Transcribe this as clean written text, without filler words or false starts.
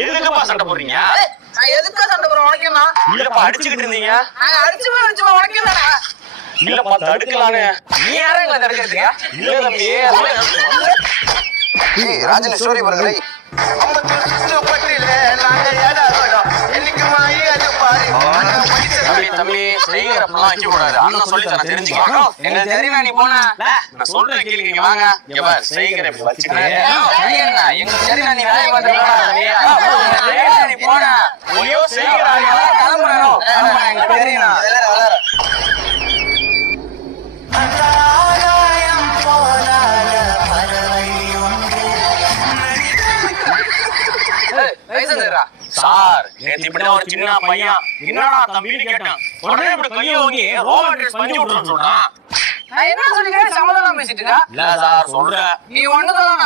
எதுக்குப்பா சண்டை போடுறீங்க? எதுக்கு சண்டை போறோம்? உனக்கேண்ணா? இல்லப்பா அடிச்சுக்கிட்டு இருந்தீங்க. அடிச்சுமா உனக்கேண்ணா? இல்லப்பா தடுக்கலான்னு. நீ யாரும் எங்களை தடுக்கிறதுக்கா? இல்ல தம்பி. ராஜன் ஸ்டோரி பாருங்க. தம்பி செய்கிறப்பெல்லாம் வைக்க கூடாது. அண்ணன் சொல்லி தர தெரிஞ்சுக்கோ. எங்களுக்கு தெரியுமா நீ போன? நான் சொல்றேன் கேளுங்க வாங்க. செய்கிற வச்சுக்கிறேன். எங்களுக்கு தெரியுமா நீ வேலையை பார்த்து நீ போன? ஐயோ செய்கிறாங்க. கிளம்புறோம். எங்களுக்கு தெரியுமா? சார் நேத்து இப்படிதான் ஒரு சின்ன பையன் என்னடா தம்பின்னு கேட்டான். உடனே இப்படி கையை வாங்கி ரோமன் ட்ரெஸ் பண்ணி விட்டுறேன்னு சொல்றான். நான் என்ன சொல்லிக்கிறேன்? சமாதானம் பேசிட்டு இருக்கா? இல்ல சார் சொல்றேன். நீ ஒண்ணுதான்